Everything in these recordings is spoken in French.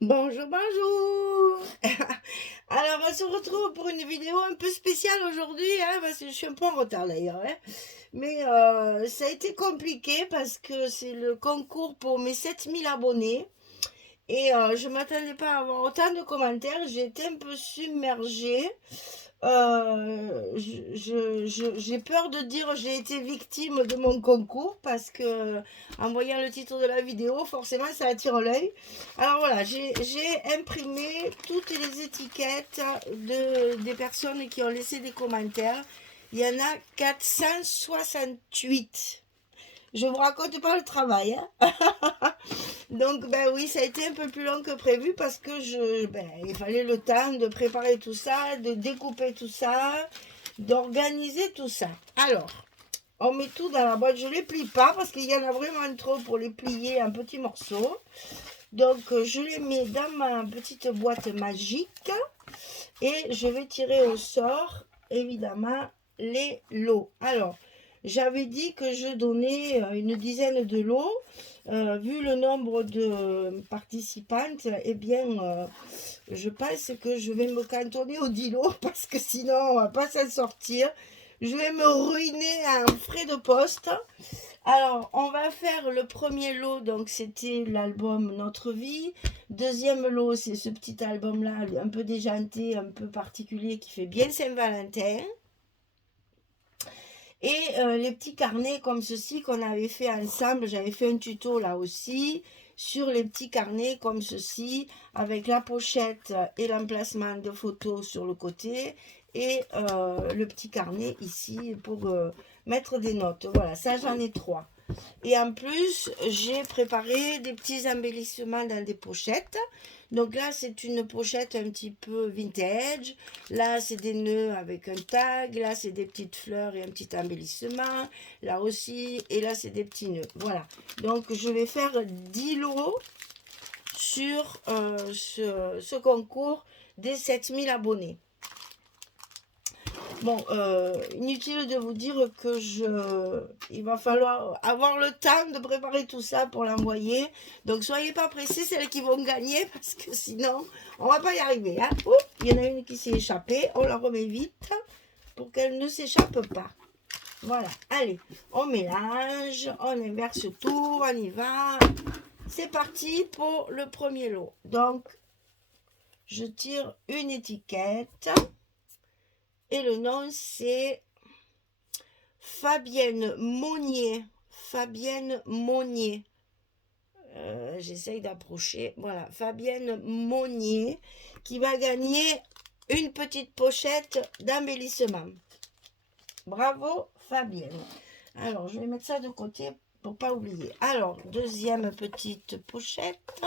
Bonjour, bonjour. Alors, on se retrouve pour une vidéo un peu spéciale aujourd'hui, hein, parce que je suis un peu en retard d'ailleurs, hein. Mais ça a été compliqué parce que c'est le concours pour mes 7000 abonnés. Et je m'attendais pas à avoir autant de commentaires. J'ai été un peu submergée. J'ai peur de dire j'ai été victime de mon concours parce que en voyant le titre de la vidéo, forcément ça attire l'œil. Alors voilà, j'ai imprimé toutes les étiquettes des personnes qui ont laissé des commentaires. Il y en a 468. Je vous raconte pas le travail, hein. Donc, ben oui, ça a été un peu plus long que prévu parce que il fallait le temps de préparer tout ça, de découper tout ça, d'organiser tout ça. Alors, on met tout dans la boîte. Je ne les plie pas parce qu'il y en a vraiment trop pour les plier en petits morceaux. Donc, je les mets dans ma petite boîte magique et je vais tirer au sort, évidemment, les lots. Alors, j'avais dit que je donnais une dizaine de lots. Vu le nombre de participantes, eh bien, je pense que je vais me cantonner aux 10 lots parce que sinon, on va pas s'en sortir. Je vais me ruiner à un frais de poste. Alors, on va faire le premier lot, donc c'était l'album Notre Vie. Deuxième lot, c'est ce petit album-là, un peu déjanté, un peu particulier, qui fait bien Saint-Valentin. Et les petits carnets comme ceci qu'on avait fait ensemble, j'avais fait un tuto là aussi sur les petits carnets comme ceci, avec la pochette et l'emplacement de photos sur le côté, et le petit carnet ici pour mettre des notes. Voilà, ça j'en ai 3. Et en plus, j'ai préparé des petits embellissements dans des pochettes. Donc là, c'est une pochette un petit peu vintage. Là, c'est des nœuds avec un tag. Là, c'est des petites fleurs et un petit embellissement. Là aussi. Et là, c'est des petits nœuds. Voilà. Donc, je vais faire 10 lots sur ce concours des 7000 abonnés. Bon, inutile de vous dire que il va falloir avoir le temps de préparer tout ça pour l'envoyer. Donc, soyez pas pressés, c'est celles qui vont gagner parce que sinon, on va pas y arriver, hein. Oh, il y en a une qui s'est échappée, on la remet vite pour qu'elle ne s'échappe pas. Voilà, allez, on mélange, on inverse tout, on y va. C'est parti pour le premier lot. Donc, je tire une étiquette et le nom c'est Fabienne Monnier. Fabienne Monnier. J'essaye d'approcher. Voilà, Fabienne Monnier qui va gagner une petite pochette d'embellissement. Bravo Fabienne. Alors, je vais mettre ça de côté pour pas oublier. Alors, deuxième petite pochette.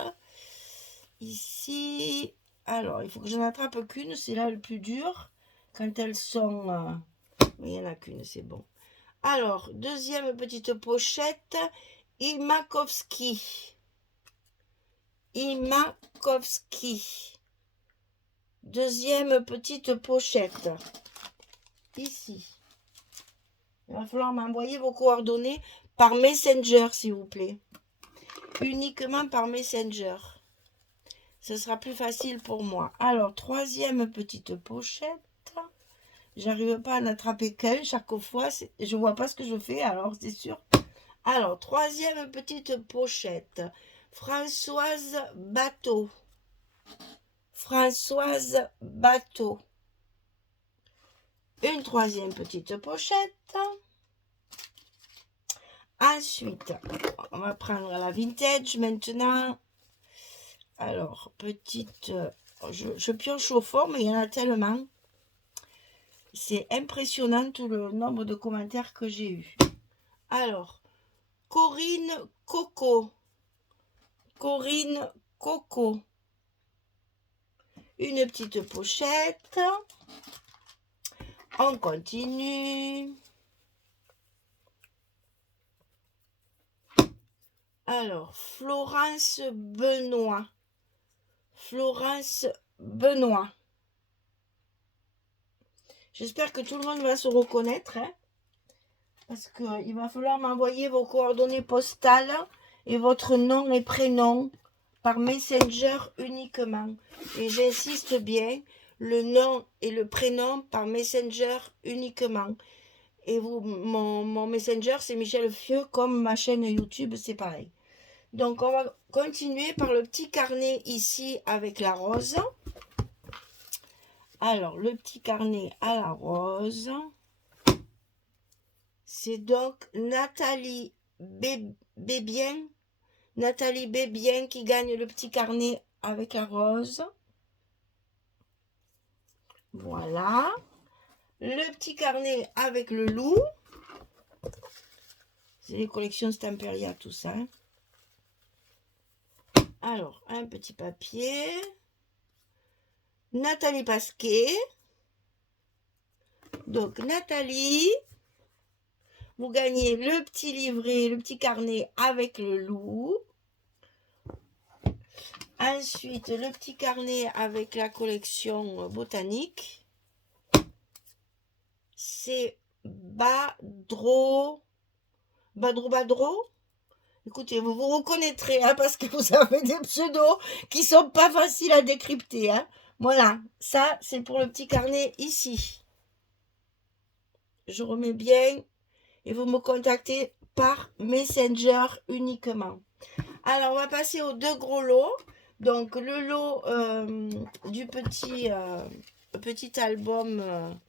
Ici. Alors, il faut que je n'attrape qu'une. C'est là le plus dur. Quand elles sont... il n'y en a qu'une, c'est bon. Alors, deuxième petite pochette, Imakovski. Imakovski. Deuxième petite pochette. Ici. Il va falloir m'envoyer vos coordonnées par Messenger, s'il vous plaît. Uniquement par Messenger. Ce sera plus facile pour moi. Alors, troisième petite pochette. J'arrive pas à en attraper qu'un chaque fois. Je vois pas ce que je fais, alors c'est sûr. Alors, troisième petite pochette. Françoise Bateau. Françoise Bateau. Une troisième petite pochette. Ensuite, on va prendre la vintage maintenant. Alors, petite... Je pioche au fond, mais il y en a tellement. C'est impressionnant tout le nombre de commentaires que j'ai eu. Alors, Corinne Coco. Corinne Coco. Une petite pochette. On continue. Alors, Florence Benoît. Florence Benoît. J'espère que tout le monde va se reconnaître, hein, parce qu'il va falloir m'envoyer vos coordonnées postales et votre nom et prénom par Messenger uniquement. Et j'insiste bien, le nom et le prénom par Messenger uniquement. Et mon Messenger, c'est Michel Fieux, comme ma chaîne YouTube, c'est pareil. Donc, on va continuer par le petit carnet ici avec la rose. Alors, le petit carnet à la rose, c'est donc Nathalie Bébien. Nathalie Bébien qui gagne le petit carnet avec la rose. Voilà. Le petit carnet avec le loup. C'est les collections Stamperia, tout ça. Alors, un petit papier. Nathalie Pasquet. Donc, Nathalie, vous gagnez le petit livret, le petit carnet avec le loup. Ensuite, le petit carnet avec la collection botanique. C'est Badro. Écoutez, vous vous reconnaîtrez, hein, parce que vous avez des pseudos qui sont pas faciles à décrypter. Hein. Voilà, ça, c'est pour le petit carnet ici. Je remets bien et vous me contactez par Messenger uniquement. Alors, on va passer aux deux gros lots. Donc, le lot du petit album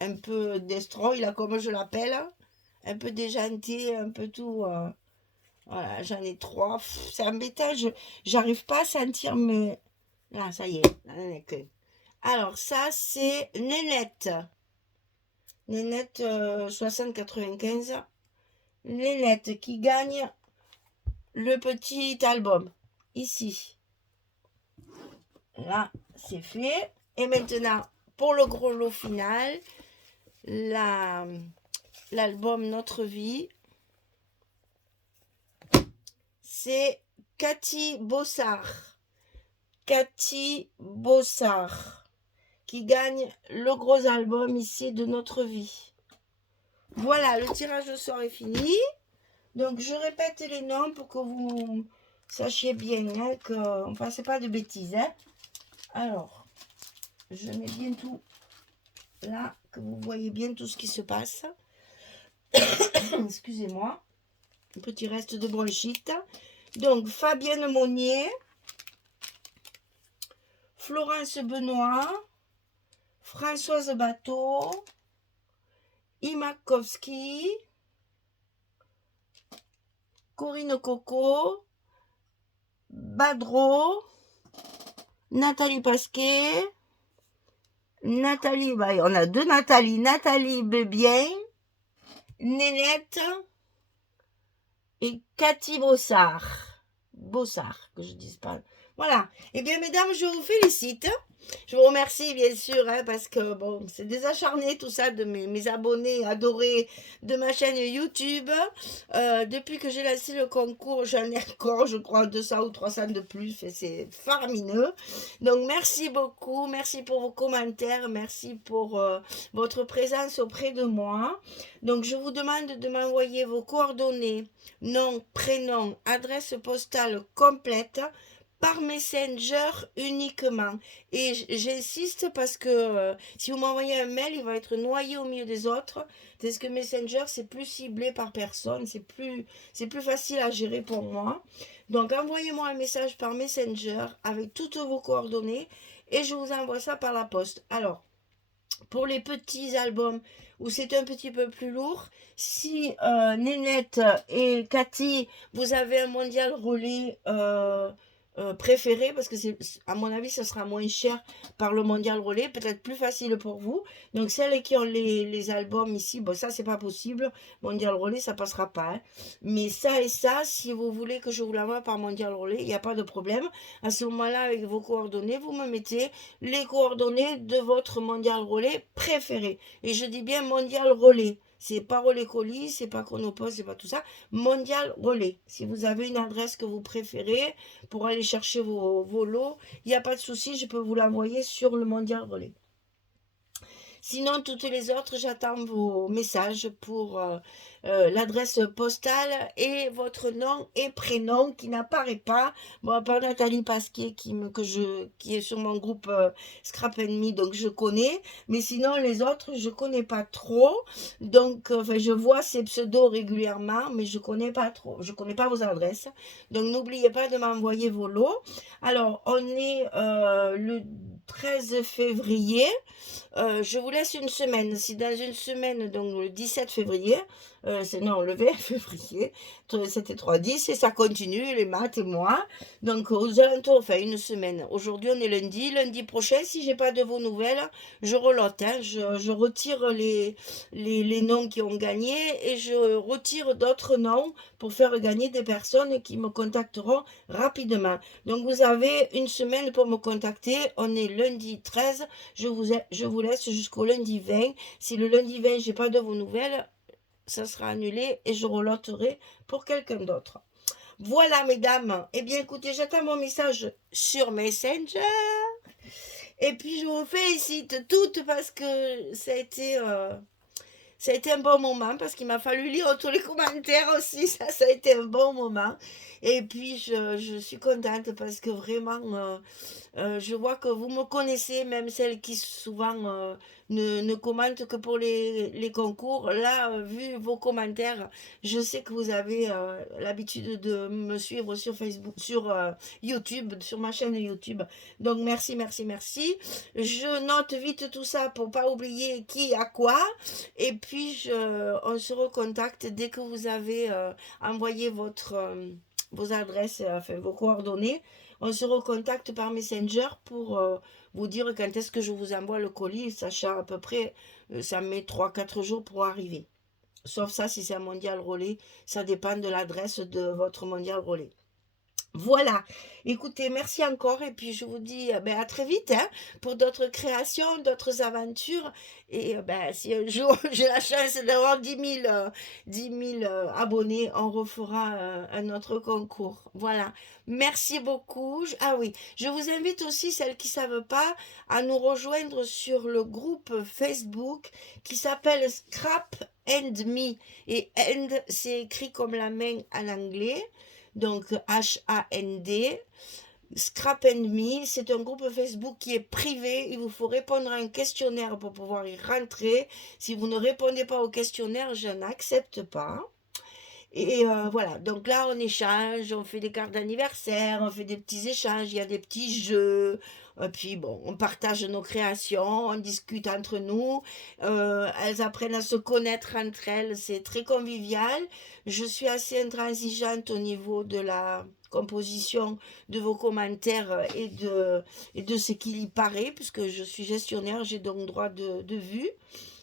un peu destroy, là, comme je l'appelle. Un peu déjanté, un peu tout. Voilà, j'en ai 3. C'est embêtant, j'arrive pas à sentir mes... Là, ça y est, là, n'en a que. Alors, ça, c'est Nénette. Nénette 60-95. Nénette qui gagne le petit album. Ici. Là, c'est fait. Et maintenant, pour le gros lot final, l'album Notre Vie. C'est Cathy Bossard. Cathy Bossard qui gagne le gros album ici de Notre Vie. Voilà, le tirage au sort est fini. Donc, je répète les noms pour que vous sachiez bien hein, qu'on ne fasse pas de bêtises. Hein. Alors, je mets bien tout là, que vous voyez bien tout ce qui se passe. Excusez-moi. Un petit reste de bronchite. Donc, Fabienne Monnier, Florence Benoît, Françoise Bateau, Imakowski, Corinne Coco, Badro, Nathalie Pasquet, Nathalie, bah, on a deux Nathalie, Nathalie Bébien, Nénette et Cathy Bossard. Bossard, que je dise pas. Voilà. Eh bien, mesdames, je vous félicite. Je vous remercie, bien sûr, hein, parce que, bon, c'est des acharnés, tout ça, de mes abonnés adorés de ma chaîne YouTube. Depuis que j'ai lancé le concours, j'en ai encore, je crois, 200 ou 300 de plus. Et c'est faramineux. Donc, merci beaucoup. Merci pour vos commentaires. Merci pour votre présence auprès de moi. Donc, je vous demande de m'envoyer vos coordonnées, nom, prénom, adresse postale complète, par Messenger uniquement. Et j'insiste parce que si vous m'envoyez un mail, il va être noyé au milieu des autres. Parce que Messenger, c'est plus ciblé par personne. C'est plus facile à gérer pour moi. Donc, envoyez-moi un message par Messenger avec toutes vos coordonnées. Et je vous envoie ça par la poste. Alors, pour les petits albums où c'est un petit peu plus lourd, si Nénette et Cathy, vous avez un mondial relais préféré, parce que c'est, à mon avis, ça sera moins cher par le mondial relais, peut-être plus facile pour vous. Donc, celles qui ont les albums ici, bon, ça, c'est pas possible. Mondial relais, ça passera pas. Hein. Mais ça et ça, si vous voulez que je vous l'envoie par mondial relais, il n'y a pas de problème. À ce moment-là, avec vos coordonnées, vous me mettez les coordonnées de votre mondial relais préféré. Et je dis bien mondial relais. C'est pas relais colis, c'est pas chronopost, c'est pas tout ça. Mondial relais. Si vous avez une adresse que vous préférez pour aller chercher vos lots, il n'y a pas de souci, je peux vous l'envoyer sur le mondial relais. Sinon, toutes les autres, j'attends vos messages pour l'adresse postale et votre nom et prénom qui n'apparaît pas. Bon, à part Nathalie Pasquier qui est sur mon groupe Scrap Me, donc je connais. Mais sinon, les autres, je connais pas trop. Donc, enfin, je vois ces pseudos régulièrement, mais je connais pas trop. Je connais pas vos adresses. Donc, n'oubliez pas de m'envoyer vos lots. Alors, on est le 13 février. Je vous laisse une semaine. Si dans une semaine, donc le 17 février, c'est non, le 20 février, c'était 3-10 et ça continue, les maths et moi. Donc aux alentours, enfin une semaine. Aujourd'hui, on est lundi. Lundi prochain, si j'ai pas de vos nouvelles, je relote. Hein. Je retire les noms qui ont gagné et je retire d'autres noms pour faire gagner des personnes qui me contacteront rapidement. Donc vous avez une semaine pour me contacter. On est lundi 13. Je vous laisse jusqu'au lundi 20. Si le lundi 20, j'ai pas de vos nouvelles, ça sera annulé et je reloterai pour quelqu'un d'autre. Voilà, mesdames. Eh bien, écoutez, j'attends mon message sur Messenger. Et puis, je vous félicite toutes parce que ça a été un bon moment parce qu'il m'a fallu lire tous les commentaires aussi. Ça a été un bon moment. Et puis, je suis contente parce que vraiment, je vois que vous me connaissez, même celles qui souvent ne commentent que pour les concours. Là, vu vos commentaires, je sais que vous avez l'habitude de me suivre sur Facebook, sur YouTube, sur ma chaîne YouTube. Donc, merci, merci, merci. Je note vite tout ça pour pas oublier qui a quoi. Et puis, on se recontacte dès que vous avez envoyé vos adresses, enfin vos coordonnées. On se recontacte par Messenger pour vous dire quand est-ce que je vous envoie le colis, sachant à peu près, ça met 3-4 jours pour arriver. Sauf ça, si c'est un mondial relais, ça dépend de l'adresse de votre mondial relais. Voilà, écoutez, merci encore et puis je vous dis ben, à très vite hein, pour d'autres créations, d'autres aventures et ben, si un jour j'ai la chance d'avoir 10 000 abonnés, on refera un autre concours. Voilà, merci beaucoup. Ah oui, je vous invite aussi, celles qui ne savent pas, à nous rejoindre sur le groupe Facebook qui s'appelle Scrap and Me et Hand, c'est écrit comme la main en anglais. Donc HAND, Scrap and Me, c'est un groupe Facebook qui est privé. Il vous faut répondre à un questionnaire pour pouvoir y rentrer. Si vous ne répondez pas au questionnaire, je n'accepte pas. Et voilà, donc là on échange, on fait des cartes d'anniversaire, on fait des petits échanges, il y a des petits jeux, puis bon, on partage nos créations, on discute entre nous, elles apprennent à se connaître entre elles, c'est très convivial. Je suis assez intransigeante au niveau de la composition de vos commentaires et de ce qu'il y paraît, puisque je suis gestionnaire, j'ai donc droit de vue.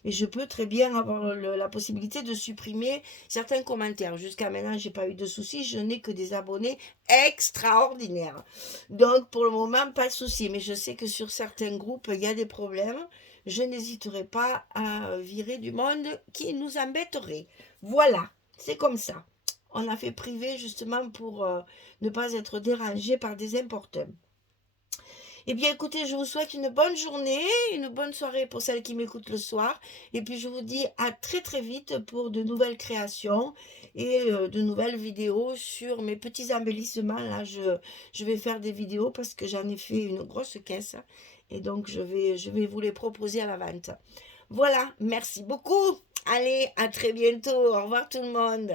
Et je peux très bien avoir la possibilité de supprimer certains commentaires. Jusqu'à maintenant, j'ai pas eu de soucis. Je n'ai que des abonnés extraordinaires. Donc, pour le moment, pas de souci. Mais je sais que sur certains groupes, il y a des problèmes. Je n'hésiterai pas à virer du monde qui nous embêterait. Voilà, c'est comme ça. On a fait privé justement pour ne pas être dérangé par des importeurs. Eh bien, écoutez, je vous souhaite une bonne journée, une bonne soirée pour celles qui m'écoutent le soir. Et puis, je vous dis à très très vite pour de nouvelles créations et de nouvelles vidéos sur mes petits embellissements. Là, je vais faire des vidéos parce que j'en ai fait une grosse caisse. Et donc, je vais vous les proposer à la vente. Voilà, merci beaucoup. Allez, à très bientôt. Au revoir tout le monde.